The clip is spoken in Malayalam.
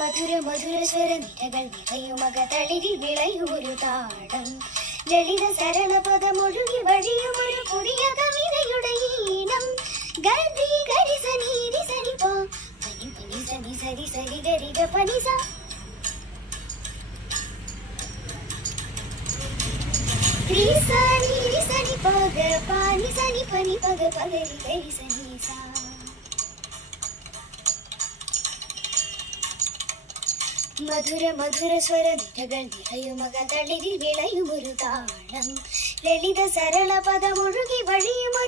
മധുര മധുര സ്വരനിരകൾ നിറയുമകതളിരിൽ വിളയുമൊരു താളം ലളിത സരള പദമൊഴുകി വഴിയുമൊരു പുതിയ കവിതയുടെ ഈണം ഗരി ഗരി സനി രി സനി പ പനി പനി സനി സരി സരി ഗരി ഗ പനി സ രി സനി പ ഗ പനി സനി പനി പ ഗ പ ഗ രി ഗരി സനി സ മധുര മധുര സ്വരനിരകൾ നിറയുമകതളിരിൽ വിളയുമൊരു താളം ലളിത സരള പദമൊഴുകി വഴിയുമൊരു